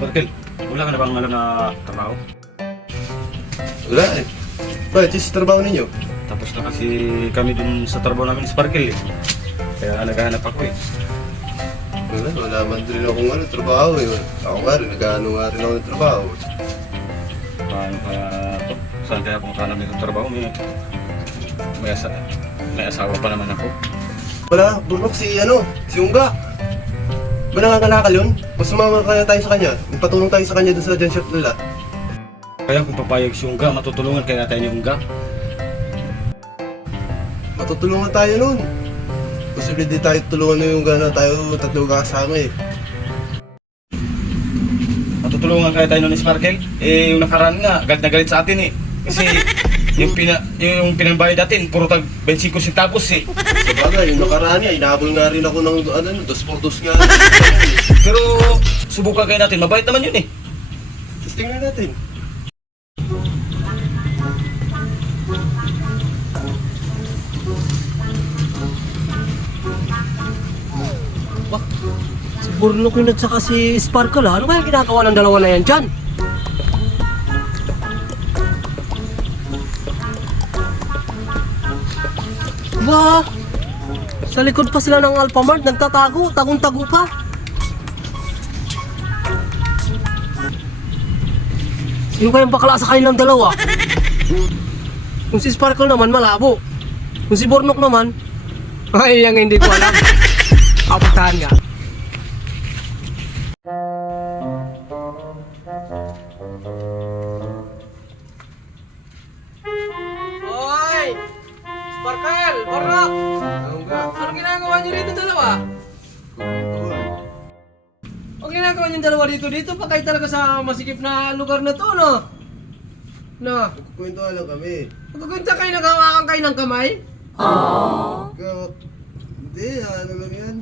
Sparkle, wala ka na bang alam na trabaho? Wala eh. Bakit yung sa trabaho ninyo? Tapos na kasi kami dun sa trabaho namin ni Sparkle eh. Kaya naghahanap ako eh. Wala man din akong trabaho eh. Ako nga rin, nag-ano nga rin ako ng trabaho. Paano kaya to? Saan kaya kung hanap ng trabaho? May asawa pa naman ako. Wala, Burnok, si Unga. Ba nangangalakal yun? Mas sumama kaya tayo sa kanya. Magpatulong tayo sa kanya dun sa dyan shop nila. Kaya kung papayag si Unga, matutulungan kaya tayo ni Unga. Matutulungan tayo nun. Posible di tayo tulungan na yung gana tayo tatlo kasama eh. Matutulungan kaya tayo ni Sparkle? Eh, yung nakaraan nga, galit na galit sa atin eh. Kasi yung pinambayad natin, puro tag 25 centavos eh. Sabagay, yung nakaraan niya, inahabol nga rin ako ng 2x2 nga. Pero subukan kayo natin, mabait naman yun eh. Tapos tingnan natin. Bah, si Burnok yun at saka si Sparkle ha? Ano kaya ginagawa ng dalawa na yan dyan? Bah, sa likod pa sila ng Alphamart, nagtatago, tagong-tago pa. Sino kayang bakla sa kanilang dalawa? Kung si Sparkle naman, malabo. Kung si Burnok naman, ay, yung hindi ko alam. Kapuntahan nga. Hoy! Sparkle! Burnok! Ano ginagawa niyo rito dalawa? Ang ginagawa niyo dalawa dito pa kayo talaga sa masikip na lugar na to, no? No? Kukwento lang kami. Magkukunta kayo, naghawakan kayo ng kamay? Hindi, ano lang yan.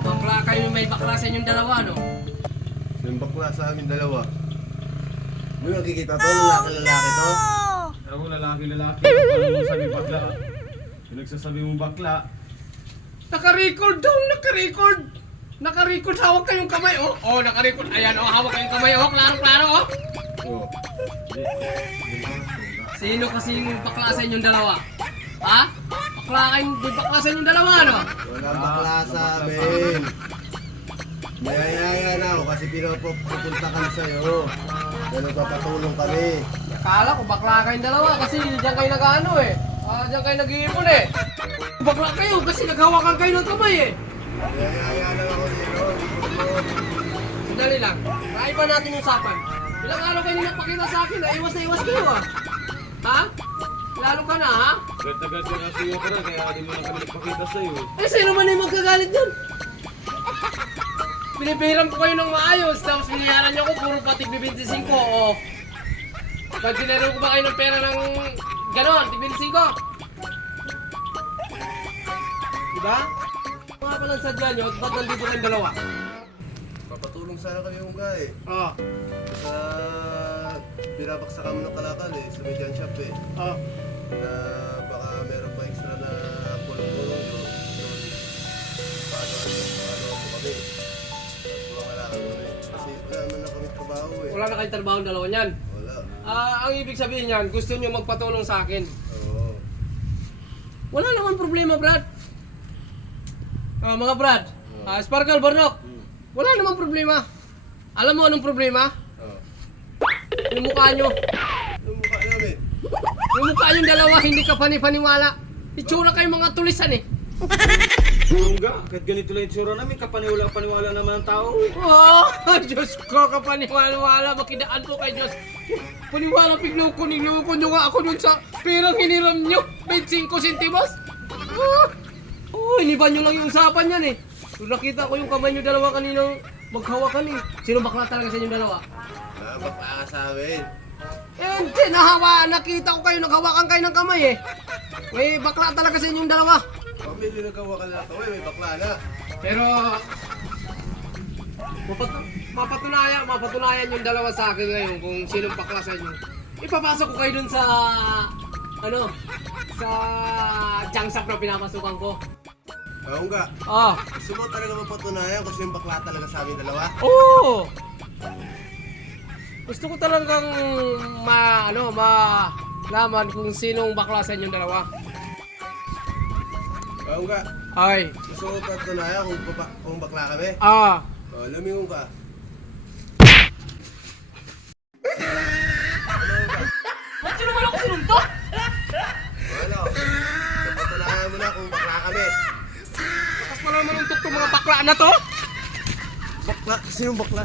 Bakla kayo, may bakla sa inyong dalawa, no? Yung bakla sa amin dalawa. May nakikita to, lalaki to. Ako lalaki. Ano sabi bakla? Yung nagsasabi mong bakla. Naka-record daw, naka-record! Naka-record, hawak kayong kamay, oh! Oh, naka-record, ayan, oh, hawak kayong kamay, oh, klaro-klaro, oh! Oh. Sino kasing bakla sa inyong dalawa? Ha? Bakla kayo, di bakla sa inyong dalawa, no? Walang bakla sa amin. Mayayaya na ako kasi pinapupunta kami sa'yo. Kaya nagpapatulong kami. Akala ko bakla kayong dalawa kasi diyan kayo nag-ano eh. Diyan kayo nag-iipon eh. Bakla kayo kasi naghawakan kayo ng kamay eh. Mayayaya na ako dito. Sandali lang, naiba natin yung usapan. Ilang araw kayo nagpakita sa akin na iwas na iwas kayo ah. Ha? Lalo ka na ha? Gad-gad ka kasi yung kaya di mo lang kami nagpakita sa'yo eh. Eh sino man yung magkagalit dyan? Pinipihiram ko kayo ng maayos, tapos biniyaran niyo ko puro patig 25 o. Pag dinero ko ba kayo ng pera ng ganon, tig 25? Diba? Mga palang sadya nyo, ba't nandito kayong dalawa? Papatulong sana kami yung guy. Oo. Sa binabaksak kami ng kalakal eh, sa median shop eh. Oo. Na baka meron pa extra na pulong-pulong doon. Paano po kami. Mga kalakal kami. Kasi wala naman na kami trabaho eh. Wala na kayong trabaho ng dalawa niyan. Wala. Ang ibig sabihin niyan, gusto niyo magpatulong sa akin. Oo. Wala naman problema, Brad. Mga Brad, Sparkle, Burnok, wala naman problema. Alam mo anong problema? Oo. Yung mukha nyo. Yung mukha namin. Yung mukha yung dalawa, hindi ka panipaniwala. Itsura kayong mga tulisan eh. Unga, kahit ganito lang yung tsura namin, kapaniwala naman ang tao. Oh, Diyos ko, kapaniwala, makidaan ko kay Diyos. Paniwala, pignukon nyo nga ako dun sa perang hiniram nyo. 25 centimos. Oh, iniba nyo lang yung usapan yan eh. Kung nakita ko yung kamay nyo dalawa kaninang maghawakan eh. Sino bakla talaga sa inyong dalawa? Bakla ka sa amin. Eh, hindi, nakita ko kayo, naghawakan kayo ng kamay eh. May bakla talaga sa inyong dalawa. Kami din nagawa ka lang kami, may bakla na. Pero, mapatunayan yung dalawa sa akin ngayon kung sinong bakla sa inyo. Ipapasok ko kayo dun sa, sa junk shop na pinapasukan ko. Oo nga. Ah, Gusto mo talaga mapatunayan kung sino yung bakla talaga sa amin dalawa? oo! Gusto ko talagang malaman kung sinong bakla sa inyong dalawa. Oo nga. Ay, Gusto mo patunayan kung bakla kami? ah, Oo, lumingon ka. ba't yun naman ako sinuntok? Ano? Patunayan mo na kung bakla kami. Tapos pala naman untok itong mga bakla na to? Bakla? Sinong bakla?